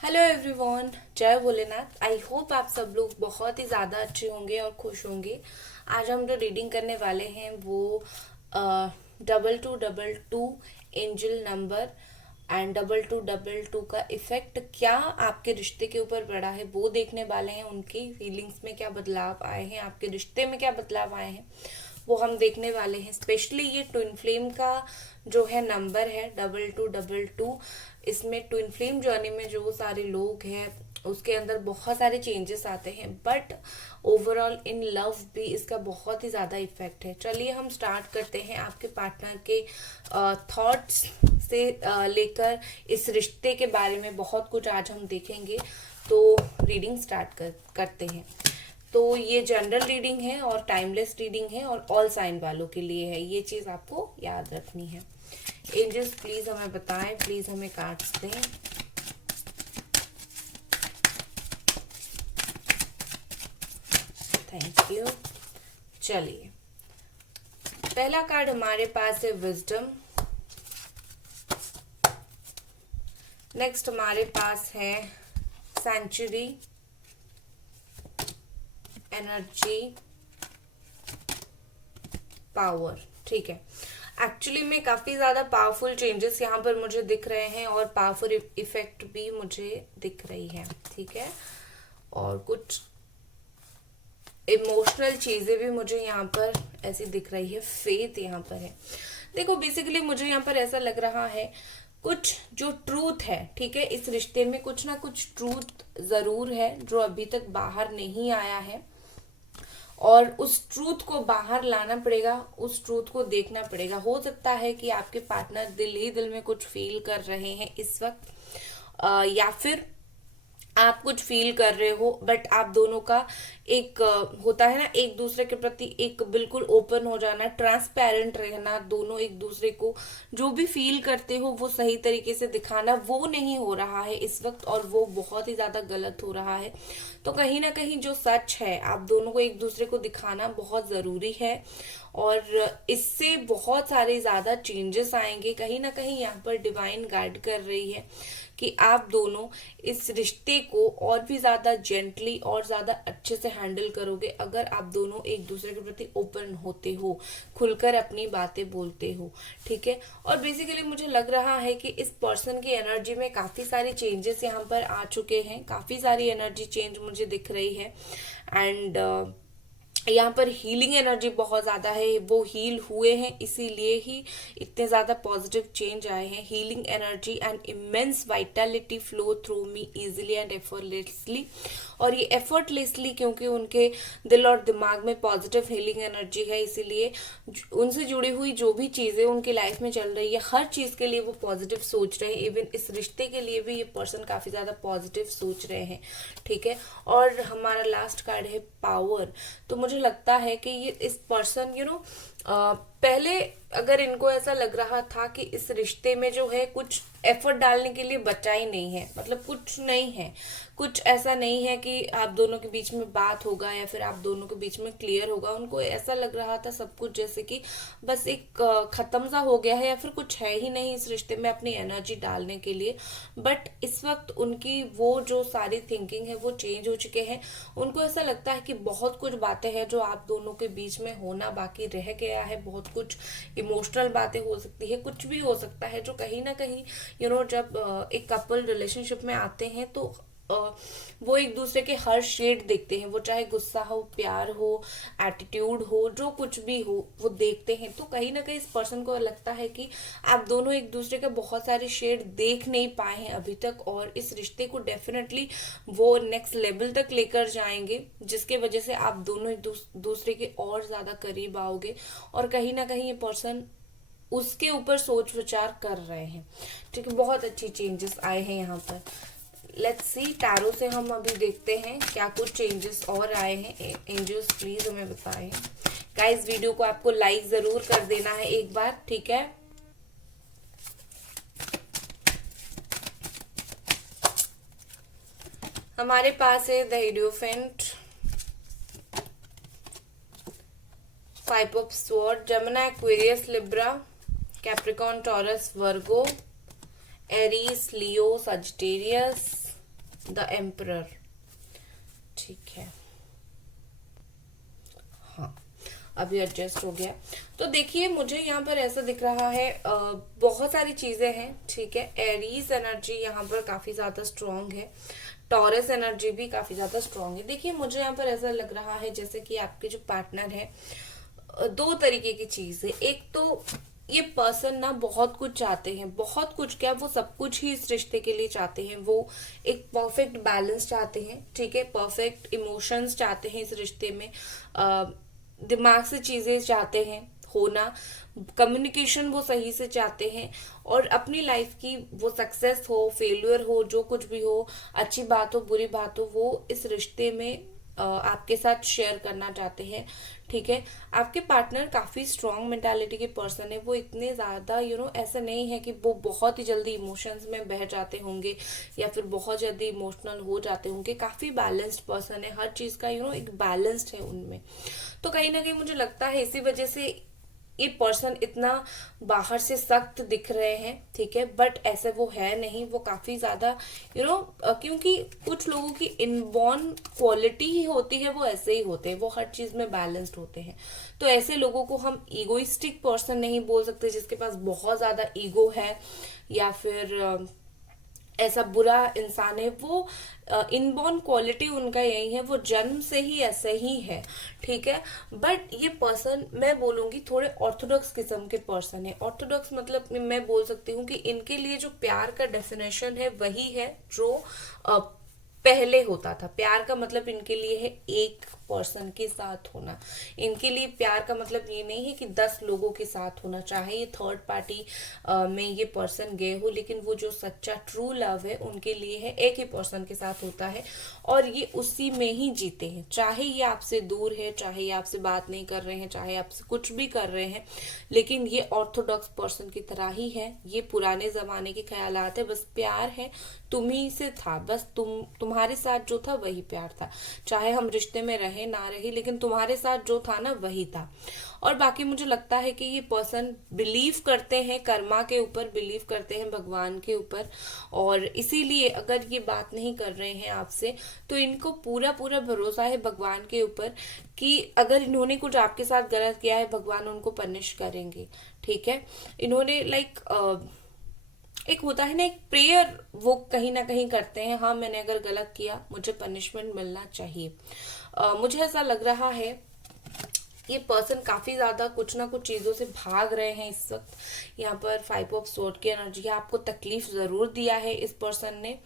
Hello everyone, जय Bholenath. I hope आप सब लोग बहुत ही ज़्यादा अच्छे होंगे और खुश होंगे। आज हम जो रीडिंग करने वाले हैं वो 2222 एंजल नंबर एंड 2222 का इफेक्ट क्या आपके रिश्ते के ऊपर पड़ा है वो देखने वाले हैं। उनकी फीलिंग्स में क्या बदलाव आए हैं, आपके रिश्ते में क्या बदलाव आए हैं वो हम देखने वाले हैं। स्पेशली ये ट्विन फ्लेम का जो है नंबर है 2222। इसमें ट्विन फ्लेम जर्नी में जो सारे लोग हैं उसके अंदर बहुत सारे चेंजेस आते हैं, बट ओवरऑल इन लव भी इसका बहुत ही ज़्यादा इफेक्ट है। चलिए हम स्टार्ट करते हैं आपके पार्टनर के थॉट्स से लेकर इस रिश्ते के बारे में बहुत कुछ आज हम देखेंगे। तो रीडिंग स्टार्ट करते हैं। तो ये जनरल रीडिंग है और टाइमलेस रीडिंग है और ऑल साइन वालों के लिए है, ये चीज़ आपको याद रखनी है। एंजल्स प्लीज हमें बताएं, प्लीज हमें कार्ड्स दें। Thank you. चलिए, पहला कार्ड हमारे पास है विजडम। नेक्स्ट हमारे पास है सेंचुरी, एनर्जी, पावर। ठीक है, एक्चुअली में काफ़ी ज़्यादा पावरफुल चेंजेस यहाँ पर मुझे दिख रहे हैं और पावरफुल इफेक्ट भी मुझे दिख रही है। ठीक है, और कुछ इमोशनल चीज़ें भी मुझे यहाँ पर ऐसी दिख रही है। फेथ यहाँ पर है। देखो, बेसिकली मुझे यहाँ पर ऐसा लग रहा है कुछ जो ट्रूथ है, ठीक है, इस रिश्ते में कुछ ना कुछ ट्रूथ ज़रूर है जो अभी तक बाहर नहीं आया है और उस ट्रूथ को बाहर लाना पड़ेगा, उस ट्रूथ को देखना पड़ेगा। हो सकता है कि आपके पार्टनर दिल ही दिल में कुछ फील कर रहे हैं इस वक्त, या फिर आप कुछ फील कर रहे हो, बट आप दोनों का एक होता है ना, एक दूसरे के प्रति एक बिल्कुल ओपन हो जाना, ट्रांसपेरेंट रहना, दोनों एक दूसरे को जो भी फील करते हो वो सही तरीके से दिखाना, वो नहीं हो रहा है इस वक्त और वो बहुत ही ज्यादा गलत हो रहा है। तो कहीं ना कहीं जो सच है आप दोनों को एक दूसरे को दिखाना बहुत जरूरी है और इससे बहुत सारे ज्यादा चेंजेस आएंगे। कहीं ना कहीं यहाँ पर डिवाइन गाइड कर रही है कि आप दोनों इस रिश्ते को और भी ज्यादा जेंटली और ज्यादा अच्छे से हैंडल करोगे अगर आप दोनों एक दूसरे के प्रति ओपन होते हो, खुलकर अपनी बातें बोलते हो। ठीक है, और बेसिकली मुझे लग रहा है कि इस पर्सन की एनर्जी में काफी सारे चेंजेस यहाँ पर आ चुके हैं, काफी सारी एनर्जी चेंज मुझे दिख रही है। एंड यहाँ पर हीलिंग एनर्जी बहुत ज़्यादा है, वो हील हुए हैं इसीलिए ही इतने ज़्यादा पॉजिटिव चेंज आए हैं। Healing energy and immense Vitality flow through me easily and effortlessly, और ये एफर्टलेसली क्योंकि उनके दिल और दिमाग में पॉजिटिव हीलिंग एनर्जी है, इसीलिए उनसे जुड़ी हुई जो भी चीज़ें उनकी लाइफ में चल रही है हर चीज़ के लिए वो पॉजिटिव सोच रहे हैं। इवन इस रिश्ते के लिए भी ये पर्सन काफ़ी ज़्यादा पॉजिटिव सोच रहे हैं। ठीक है, और हमारा लास्ट कार्ड है पावर। तो मुझे लगता है कि ये इस पर्सन पहले अगर इनको ऐसा लग रहा था कि इस रिश्ते में जो है कुछ एफर्ट डालने के लिए बचा ही नहीं है, मतलब कुछ नहीं है, कुछ ऐसा नहीं है कि आप दोनों के बीच में बात होगा या फिर आप दोनों के बीच में क्लियर होगा। उनको ऐसा लग रहा था सब कुछ जैसे कि बस एक खत्म सा हो गया है या फिर कुछ है ही नहीं इस रिश्ते में अपनी एनर्जी डालने के लिए। बट इस वक्त उनकी वो जो सारी थिंकिंग है वो चेंज हो चुके हैं। उनको ऐसा लगता है कि बहुत कुछ बातें हैं जो आप दोनों के बीच में होना बाकी रह गया है, बहुत कुछ इमोशनल बातें हो सकती है, कुछ भी हो सकता है जो कहीं ना कहीं जब एक कपल रिलेशनशिप में आते हैं तो वो एक दूसरे के हर शेड देखते हैं, वो चाहे गुस्सा हो, प्यार हो, एटीट्यूड हो, जो कुछ भी हो वो देखते हैं। तो कहीं ना कहीं इस पर्सन को लगता है कि आप दोनों एक दूसरे के बहुत सारे शेड देख नहीं पाए हैं अभी तक और इस रिश्ते को डेफिनेटली वो नेक्स्ट लेवल तक लेकर जाएंगे, जिसके वजह से आप दोनों एक दूसरे के और ज्यादा करीब आओगे और कहीं ना कहीं ये पर्सन उसके ऊपर सोच विचार कर रहे हैं। ठीक है, बहुत अच्छी चेंजेस आए हैं यहाँ पर। लेट्स सी, टैरो से हम अभी देखते हैं क्या कुछ चेंजेस और आए हैं। एंजल्स प्लीज हमें बताएं। गाइस, वीडियो को आपको लाइक जरूर कर देना है एक बार, ठीक है। हमारे पास है the hierophant, five of sword, Jamuna, Aquarius, Libra, Capricorn, Taurus, Virgo, Aries, Leo, Sagittarius, the emperor, ठीक है, हाँ अभी एडजस्ट हो गया। तो देखिए मुझे यहाँ पर ऐसा दिख रहा है बहुत सारी चीजें हैं, ठीक है। एरीज एनर्जी यहाँ पर काफी ज्यादा स्ट्रांग है, टॉरस एनर्जी भी काफी ज्यादा स्ट्रांग है। देखिए मुझे यहाँ पर ऐसा लग रहा है जैसे कि आपके जो पार्टनर है, दो तरीके की चीज है। एक तो ये पर्सन ना बहुत कुछ चाहते हैं, बहुत कुछ क्या, वो सब कुछ ही इस रिश्ते के लिए चाहते हैं। वो एक परफेक्ट बैलेंस चाहते हैं, ठीक है, परफेक्ट इमोशंस चाहते हैं इस रिश्ते में, दिमाग से चीजें चाहते हैं होना, कम्युनिकेशन वो सही से चाहते हैं, और अपनी लाइफ की वो सक्सेस हो, फेलियर हो, जो कुछ भी हो, अच्छी बात हो, बुरी बात हो, वो इस रिश्ते में आपके साथ शेयर करना चाहते हैं, ठीक है। आपके पार्टनर काफी स्ट्रांग मेंटालिटी के पर्सन है। वो इतने ज्यादा ऐसा नहीं है कि वो बहुत ही जल्दी इमोशंस में बह जाते होंगे या फिर बहुत जल्दी इमोशनल हो जाते होंगे। काफी बैलेंस्ड पर्सन है, हर चीज का एक बैलेंस्ड है उनमें। तो कहीं ना कहीं मुझे लगता है इसी वजह से ये पर्सन इतना बाहर से सख्त दिख रहे हैं, ठीक है, बट ऐसे वो है नहीं। वो काफी ज्यादा क्योंकि कुछ लोगों की इनबॉर्न क्वालिटी ही होती है, वो ऐसे ही होते हैं, वो हर चीज में बैलेंस्ड होते हैं। तो ऐसे लोगों को हम ईगोइस्टिक पर्सन नहीं बोल सकते, जिसके पास बहुत ज्यादा ईगो है या फिर ऐसा बुरा इंसान है। वो इनबॉर्न क्वालिटी उनका यही है, वो जन्म से ही ऐसे ही है, ठीक है। बट ये पर्सन मैं बोलूंगी थोड़े ऑर्थोडॉक्स किस्म के पर्सन है। ऑर्थोडॉक्स मतलब मैं बोल सकती हूँ कि इनके लिए जो प्यार का डेफिनेशन है वही है जो पहले होता था। प्यार का मतलब इनके लिए है एक पर्सन के साथ होना। इनके लिए प्यार का मतलब ये नहीं है कि 10 लोगों के साथ होना, चाहे ये थर्ड पार्टी में ये पर्सन गए हो, लेकिन वो जो सच्चा ट्रू लव है उनके लिए है एक ही पर्सन के साथ होता है, और ये उसी में ही जीते हैं। चाहे ये आपसे दूर है, चाहे ये आपसे बात नहीं कर रहे हैं, चाहे आपसे कुछ भी कर रहे हैं, लेकिन ये ऑर्थोडॉक्स पर्सन की तरह ही है। ये पुराने जमाने के ख्यालात है, बस प्यार है तुम्ही से था, बस तुम्हारे साथ जो था वही प्यार था। चाहे हम रिश्ते में रहे ना रहे, लेकिन तुम्हारे साथ जो था ना वही था। और बाकी मुझे लगता है कि ये पर्सन बिलीव करते हैं कर्मा के ऊपर, बिलीव करते हैं भगवान के ऊपर, और इसीलिए अगर ये बात नहीं कर रहे हैं आपसे तो इनको पूरा पूरा भरोसा है भगवान के ऊपर कि अगर इन्होंने कुछ आपके साथ गलत किया है भगवान उनको पनिश करेंगे, ठीक है। इन्होंने एक होता है ना, एक प्रेयर वो कहीं ना कहीं करते हैं, हाँ मैंने अगर गलत किया मुझे पनिशमेंट मिलना चाहिए। मुझे ऐसा लग रहा है ये पर्सन काफी ज्यादा कुछ ना कुछ चीजों से भाग रहे हैं इस वक्त। यहाँ पर 5 ऑफ सोर्ड की एनर्जी है, आपको तकलीफ जरूर दिया है इस पर्सन ने,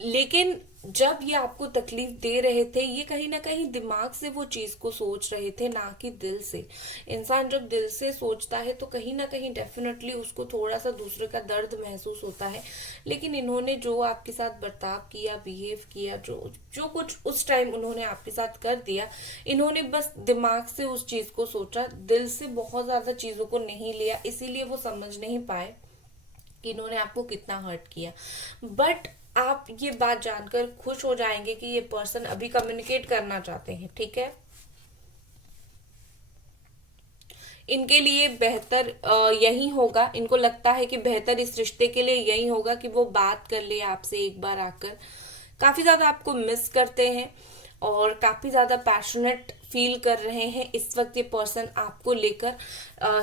लेकिन जब ये आपको तकलीफ दे रहे थे ये कहीं ना कहीं दिमाग से वो चीज को सोच रहे थे, ना कि दिल से। इंसान जब दिल से सोचता है तो कहीं ना कहीं डेफिनेटली उसको थोड़ा सा दूसरे का दर्द महसूस होता है। लेकिन इन्होंने जो आपके साथ बर्ताव किया, बिहेव किया, जो जो कुछ उस टाइम उन्होंने आपके साथ कर दिया, इन्होंने बस दिमाग से उस चीज को सोचा, दिल से बहुत ज्यादा चीजों को नहीं लिया, इसीलिए वो समझ नहीं पाए कि इन्होंने आपको कितना हर्ट किया। बट आप ये बात जानकर खुश हो जाएंगे कि ये पर्सन अभी कम्युनिकेट करना चाहते हैं, ठीक है। इनके लिए बेहतर यही होगा, इनको लगता है कि बेहतर इस रिश्ते के लिए यही होगा कि वो बात कर ले आपसे एक बार आकर। काफी ज्यादा आपको मिस करते हैं और काफी ज्यादा पैशनेट फील कर रहे हैं इस वक्त ये पर्सन आपको लेकर।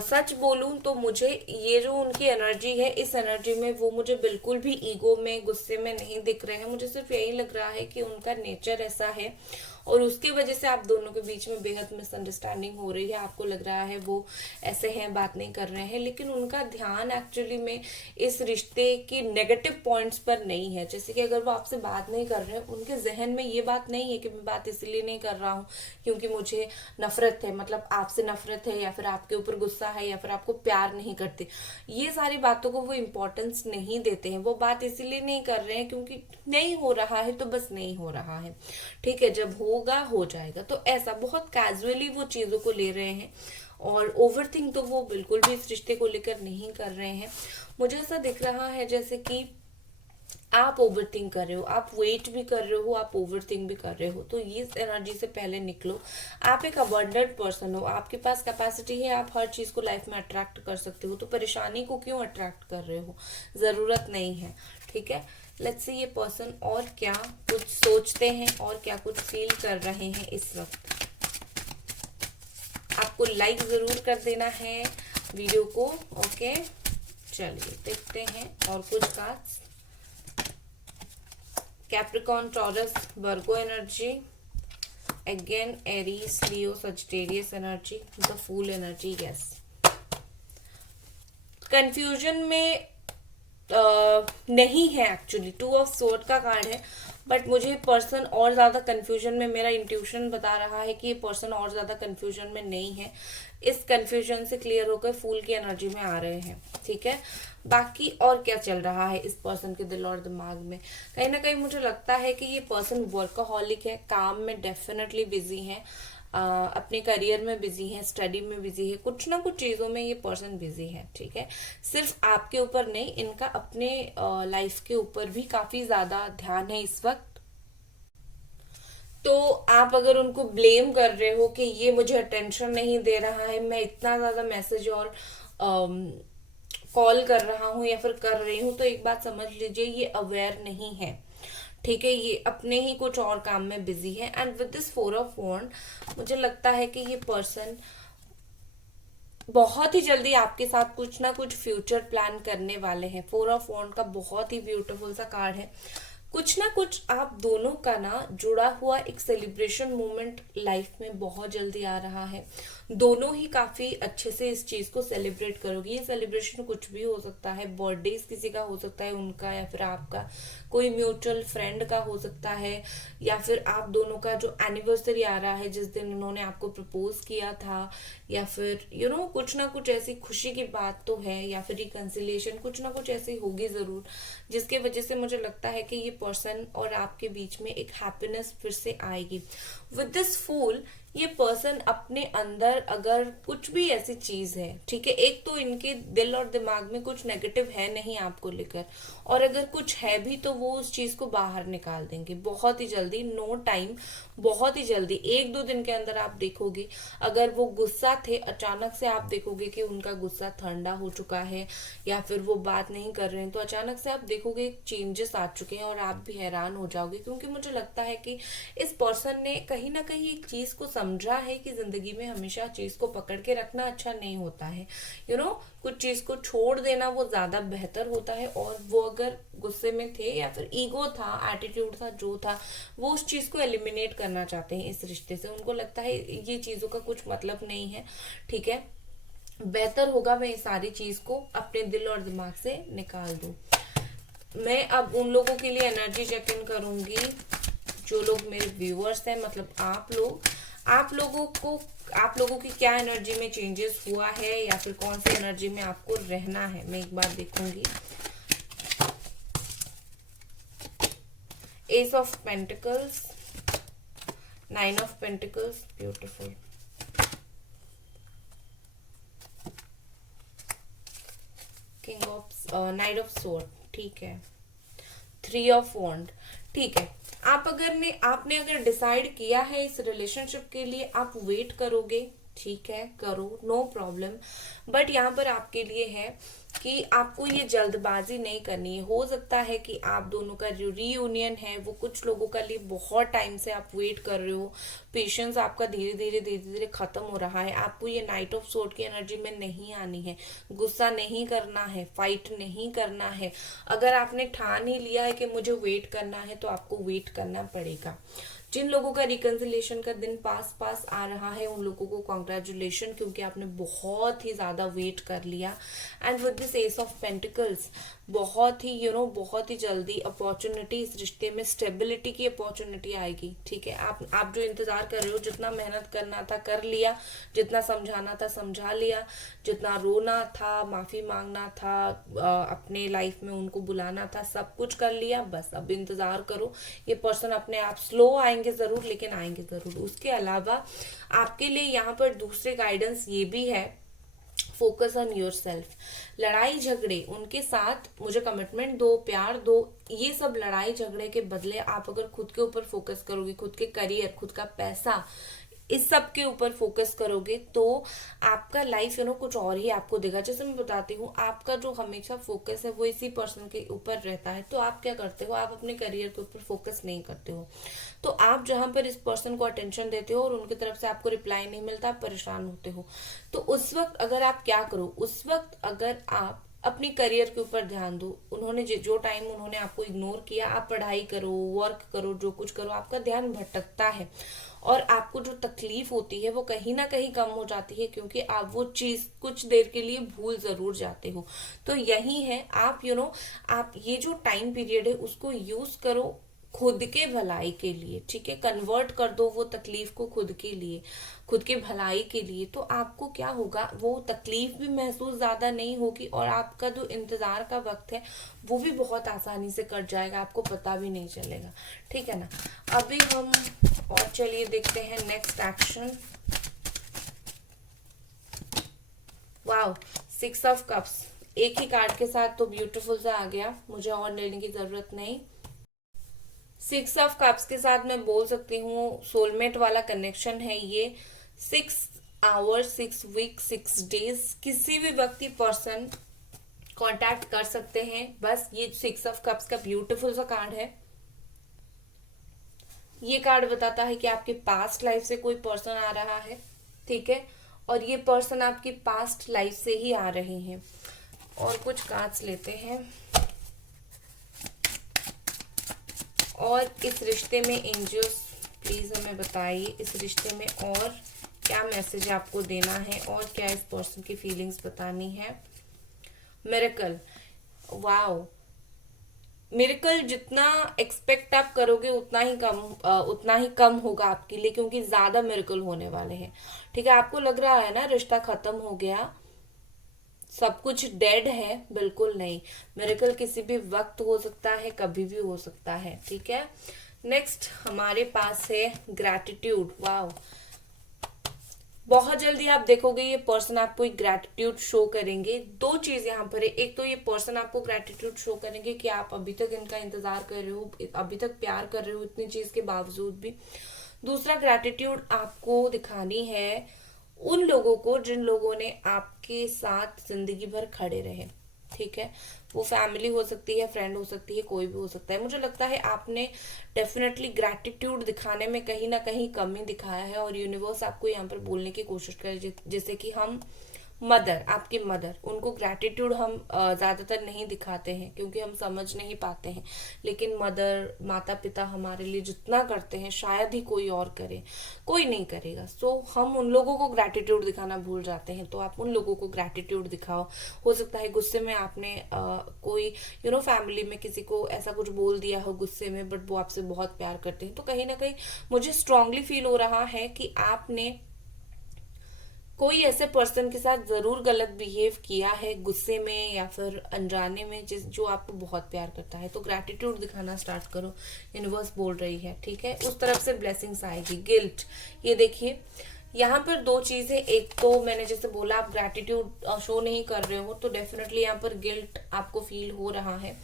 सच बोलूं तो मुझे ये जो उनकी एनर्जी है, इस एनर्जी में वो मुझे बिल्कुल भी ईगो में, गुस्से में नहीं दिख रहे हैं। मुझे सिर्फ यही लग रहा है कि उनका नेचर ऐसा है और उसकी वजह से आप दोनों के बीच में बेहद मिसअंडरस्टैंडिंग हो रही है। आपको लग रहा है वो ऐसे हैं, बात नहीं कर रहे हैं, लेकिन उनका ध्यान एक्चुअली में इस रिश्ते के नेगेटिव पॉइंट्स पर नहीं है। जैसे कि अगर वो आपसे बात नहीं कर रहे हैं, उनके जहन में ये बात नहीं है कि मैं बात इसलिए नहीं कर रहा हूँ क्योंकि मुझे नफरत है, मतलब आपसे नफरत है, या फिर आपके ऊपर गुस्सा है, या फिर आपको प्यार नहीं करते। ये सारी बातों को वो इम्पोर्टेंस नहीं देते हैं। वो बात इसीलिए नहीं कर रहे हैं क्योंकि नहीं हो रहा है तो बस नहीं हो रहा है, ठीक है, जब होगा हो जाएगा। तो ऐसा बहुत कैजुअली वो चीजों को ले रहे हैं और ओवरथिंक तो वो बिल्कुल भी इस रिश्ते को लेकर नहीं कर रहे हैं। मुझे ऐसा दिख रहा है जैसे कि आप ओवरथिंक कर रहे हो, आप वेट भी कर रहे हो, आप ओवरथिंक भी कर रहे हो। तो ये एनर्जी से पहले निकलो। आप एक अबंडेंट पर्सन हो, आपके पास कैपेसिटी है, आप हर चीज को लाइफ में अट्रैक्ट कर सकते हो। तो परेशानी को क्यों अट्रैक्ट कर रहे हो, जरूरत नहीं है, ठीक है। लेट्स सी ये पर्सन और क्या कुछ सोचते हैं और क्या कुछ फील कर रहे हैं इस वक्त। आपको लाइक जरूर कर देना है वीडियो को। ओके, चलिए देखते हैं और कुछ cards. Capricorn, Taurus, Virgo energy, again Aries, Leo, Sagittarius energy, the fool energy. Yes, confusion में नहीं है एक्चुअली। 2 ऑफ सोर्ड का कार्ड है, बट मुझे पर्सन और ज्यादा कंफ्यूजन में, मेरा इंट्यूशन बता रहा है कि ये पर्सन और ज्यादा कंफ्यूजन में नहीं है। इस कंफ्यूजन से क्लियर होकर फूल की एनर्जी में आ रहे हैं। ठीक है, बाकी और क्या चल रहा है इस पर्सन के दिल और दिमाग में? कहीं ना कहीं मुझे लगता है कि ये पर्सन वर्कaholic है, काम में डेफिनेटली बिजी है, अपने करियर में बिजी है, स्टडी में बिजी है, कुछ ना कुछ चीजों में ये पर्सन बिजी है। ठीक है, सिर्फ आपके ऊपर नहीं, इनका अपने लाइफ के ऊपर भी काफी ज्यादा ध्यान है इस वक्त। तो आप अगर उनको ब्लेम कर रहे हो कि ये मुझे अटेंशन नहीं दे रहा है, मैं इतना ज्यादा मैसेज और कॉल कर रहा हूं या फिर कर रही हूं, तो एक बात समझ लीजिए, ये अवेयर नहीं है। ठीक है, ये अपने ही कुछ और काम में बिजी है। एंड विद दिस 4 ऑफ वॉन्ड, मुझे लगता है कि ये पर्सन बहुत ही जल्दी आपके साथ कुछ ना कुछ फ्यूचर प्लान करने वाले हैं। 4 ऑफ वॉन्ड का बहुत ही ब्यूटीफुल सा कार्ड है। कुछ ना कुछ आप दोनों का ना जुड़ा हुआ एक सेलिब्रेशन मोमेंट लाइफ में बहुत जल्दी आ रहा है। दोनों ही काफी अच्छे से इस चीज को सेलिब्रेट करोगे। ये सेलिब्रेशन कुछ भी हो सकता है, बर्थडे किसी का हो सकता है, उनका या फिर आपका, कोई म्यूचुअल फ्रेंड का हो सकता है, या फिर आप दोनों का जो एनिवर्सरी आ रहा है, जिस दिन उन्होंने आपको प्रपोज किया था, या फिर कुछ ना कुछ ऐसी खुशी की बात तो है, या फिर रिकंसिलिएशन, कुछ ना कुछ ऐसी होगी जरूर, जिसके वजह से मुझे लगता है कि ये पर्सन और आपके बीच में एक हैप्पीनेस फिर से आएगी। विद दिस फूल, ये पर्सन अपने अंदर अगर कुछ भी ऐसी चीज है, ठीक है, एक तो इनके दिल और दिमाग में कुछ नेगेटिव है नहीं आपको लेकर, और अगर कुछ है भी तो वो उस चीज को बाहर निकाल देंगे बहुत ही जल्दी। नो टाइम, बहुत ही जल्दी, 1-2 दिन के अंदर आप देखोगे। अगर वो गुस्सा थे, अचानक से आप देखोगे कि उनका गुस्सा ठंडा हो चुका है, या फिर वो बात नहीं कर रहे हैं, तो अचानक से आप देखोगे चेंजेस आ चुके हैं, और आप भी हैरान हो जाओगे। क्योंकि मुझे लगता है कि इस पर्सन ने कहीं ना कहीं एक चीज को समझा है कि जिंदगी में हमेशा चीज को पकड़ के रखना अच्छा नहीं होता है। कुछ चीज को छोड़ देना वो ज्यादा बेहतर होता है। और वो अगर गुस्से में थे, या फिर ईगो था, एटीट्यूड था, जो था, वो उस चीज को एलिमिनेट करना चाहते हैं इस रिश्ते से। उनको लगता है ये चीजों का कुछ मतलब नहीं है। ठीक है, बेहतर होगा मैं ये सारी चीज को अपने दिल और दिमाग से निकाल दूं। मैं अब उन लोगों के लिए एनर्जी चेक इन करूंगी जो लोग मेरे व्यूअर्स हैं, मतलब आप लोगों की क्या एनर्जी में चेंजेस हुआ है, या फिर कौन सी एनर्जी में आपको रहना है, मैं एक बार देखूंगी। S of pentacles, 9 of pentacles, beautiful, king of night of sword, ठीक है, 3 ऑफ वॉन्ड, ठीक है। आपने अगर डिसाइड किया है इस रिलेशनशिप के लिए, आप वेट करोगे, ठीक है, करो, नो प्रॉब्लम। बट यहाँ पर आपके लिए है कि आपको ये जल्दबाजी नहीं करनी है। हो सकता है कि आप दोनों का जो रीयूनियन है वो कुछ लोगों का लिए बहुत टाइम से आप वेट कर रहे हो। पेशेंस आपका धीरे धीरे खत्म हो रहा है। आपको ये नाइट ऑफ सोर्ड की एनर्जी में नहीं आनी है, गुस्सा नहीं करना है, फाइट नहीं करना है। अगर आपने ठान ही लिया है कि मुझे वेट करना है, तो आपको वेट करना पड़ेगा। जिन लोगों का रिकंसिलेशन का दिन पास आ रहा है, उन लोगों को कॉन्ग्रेचुलेशन, क्योंकि आपने बहुत ही ज्यादा वेट कर लिया। And with this S of pentacles, बहुत ही बहुत ही जल्दी अपॉर्चुनिटी, इस रिश्ते में स्टेबिलिटी की अपॉर्चुनिटी आएगी। ठीक है, आप जो इंतजार कर रहे हो, जितना मेहनत करना था कर लिया, जितना समझाना था समझा लिया, जितना रोना था, माफी मांगना था, अपने लाइफ में उनको बुलाना था, सब कुछ कर लिया। बस अब इंतजार करो। ये पर्सन अपने आप स्लो आएंगे जरूर, लेकिन आएंगे जरूर। उसके अलावा आपके लिए यहाँ पर दूसरे गाइडेंस ये भी है, फोकस ऑन योर सेल्फ। लड़ाई झगड़े उनके साथ, मुझे कमिटमेंट दो, प्यार दो, ये सब लड़ाई झगड़े के बदले आप अगर खुद के ऊपर फोकस करोगे, खुद के करियर, खुद का पैसा, इस सब के ऊपर फोकस करोगे तो आपका लाइफ कुछ और ही आपको देगा। जैसे मैं बताती हूँ, आपका जो हमेशा फोकस है वो इसी पर्सन के ऊपर रहता है, तो आप क्या करते हो, आप अपने करियर के ऊपर फोकस नहीं करते हो। तो आप जहां पर इस पर्सन को अटेंशन देते हो और उनकी तरफ से आपको रिप्लाई नहीं मिलता, आप परेशान होते हो। तो उस वक्त अगर आप क्या करो, उस वक्त अगर आप अपनी करियर के ऊपर ध्यान दो। उन्होंने जो टाइम उन्होंने आपको इग्नोर किया, आप पढ़ाई करो, वर्क करो, जो कुछ करो, आपका ध्यान भटकता है और आपको जो तकलीफ होती है वो कहीं ना कहीं कम हो जाती है, क्योंकि आप वो चीज कुछ देर के लिए भूल जरूर जाते हो। तो यही है, आप आप ये जो टाइम पीरियड है उसको यूज करो खुद के भलाई के लिए, ठीक है। कन्वर्ट कर दो वो तकलीफ को खुद के लिए, खुद के भलाई के लिए। तो आपको क्या होगा, वो तकलीफ भी महसूस ज्यादा नहीं होगी और आपका जो इंतजार का वक्त है वो भी बहुत आसानी से कट जाएगा, आपको पता भी नहीं चलेगा, ठीक है ना। अभी हम और चलिए देखते हैं next action. Wow, 6 of cups एक ही कार्ड के साथ तो ब्यूटीफुल सा आ गया, मुझे और लेने की जरूरत नहीं। 6 ऑफ कप्स के साथ मैं बोल सकती हूँ सोलमेट वाला कनेक्शन है ये। 6 आवर्स, 6 वीक, 6 डेज, किसी भी व्यक्ति पर्सन कांटेक्ट कर सकते हैं। बस ये 6 ऑफ कप्स का ब्यूटीफुल सा कार्ड है। ये कार्ड बताता है कि आपके पास्ट लाइफ से कोई पर्सन आ रहा है, ठीक है, और ये पर्सन आपकी पास्ट लाइफ से ही आ रहे हैं। और कुछ कार्ड्स लेते हैं। और इस रिश्ते में एंजल्स प्लीज हमें बताइए, इस रिश्ते में और क्या मैसेज आपको देना है और क्या इस पर्सन की फीलिंग्स बतानी है। मिरेकल, वाओ, मिरेकल जितना एक्सपेक्ट आप करोगे उतना ही कम होगा आपके लिए, क्योंकि ज्यादा मिरेकल होने वाले हैं, ठीक है। आपको लग रहा है ना रिश्ता खत्म हो गया, सब कुछ डेड है, बिल्कुल नहीं। मिरेकल किसी भी वक्त हो सकता है, कभी भी हो सकता है, ठीक है। नेक्स्ट हमारे पास है ग्रैटिट्यूड। वाओ, बहुत जल्दी आप देखोगे ये पर्सन आपको एक ग्रैटिट्यूड शो करेंगे। दो चीज यहाँ पर है, एक तो ये पर्सन आपको ग्रैटिट्यूड शो करेंगे कि आप अभी तक इनका इंतजार कर रहे हो, अभी तक प्यार कर रहे हो इतनी चीज के बावजूद भी। दूसरा ग्रैटिट्यूड आपको दिखानी है उन लोगों को जिन लोगों ने आपके साथ जिंदगी भर खड़े रहे, ठीक है। वो फैमिली हो सकती है, फ्रेंड हो सकती है, कोई भी हो सकता है। मुझे लगता है आपने डेफिनेटली ग्रैटिट्यूड दिखाने में कहीं ना कहीं कमी दिखाया है और यूनिवर्स आपको यहाँ पर बोलने की कोशिश करे, जैसे कि हम मदर, आपकी मदर, उनको ग्रैटिट्यूड हम ज्यादातर नहीं दिखाते हैं क्योंकि हम समझ नहीं पाते हैं, लेकिन मदर, माता पिता हमारे लिए जितना करते हैं शायद ही कोई और करे, कोई नहीं करेगा। सो हम उन लोगों को ग्रैटिट्यूड दिखाना भूल जाते हैं, तो आप उन लोगों को ग्रैटिट्यूड दिखाओ। हो सकता है गुस्से में आपने कोई फैमिली में किसी को ऐसा कुछ बोल दिया हो गुस्से में, बट वो आपसे बहुत प्यार करते हैं, तो कहीं ना कहीं मुझे स्ट्रांगली फील हो रहा है कि आपने कोई ऐसे पर्सन के साथ जरूर गलत बिहेव किया है गुस्से में या फिर अनजाने में, जो आपको बहुत प्यार करता है। तो ग्रैटिट्यूड दिखाना स्टार्ट करो, यूनिवर्स बोल रही है, ठीक है। उस तरफ से ब्लेसिंग्स आएगी। गिल्ट, ये देखिए यहाँ पर दो चीजें, एक तो मैंने जैसे बोला आप ग्रैटिट्यूड शो नहीं कर रहे हो, तो डेफिनेटली यहाँ पर गिल्ट आपको फील हो रहा है।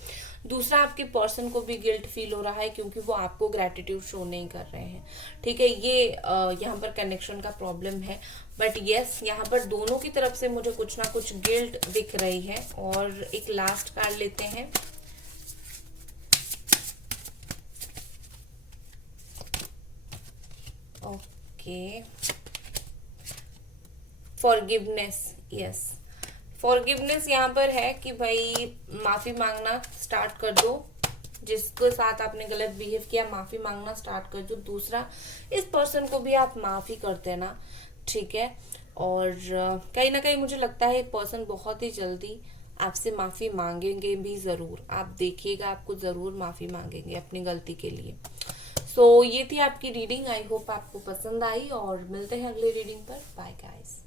दूसरा, आपके पर्सन को भी गिल्ट फील हो रहा है क्योंकि वो आपको ग्रैटिट्यूड शो नहीं कर रहे हैं, ठीक है। ये यहाँ पर कनेक्शन का प्रॉब्लम है, बट यस यहाँ पर दोनों की तरफ से मुझे कुछ ना कुछ गिल्ट दिख रही है। और एक लास्ट कार्ड लेते हैं। ओके, फॉरगिवनेस, यस, फॉरगिवनेस यहाँ पर है कि भाई माफी मांगना स्टार्ट कर दो, जिसके साथ आपने गलत बिहेव किया माफी मांगना स्टार्ट कर दो। दूसरा, इस पर्सन को भी आप माफी कर देना, ठीक है। और कहीं ना कहीं मुझे लगता है पर्सन बहुत ही जल्दी आपसे माफी मांगेंगे भी जरूर, आप देखिएगा, आपको जरूर माफी मांगेंगे अपनी गलती के लिए। सो ये थी आपकी रीडिंग, आई होप आपको पसंद आई और मिलते हैं अगले रीडिंग पर। Bye guys.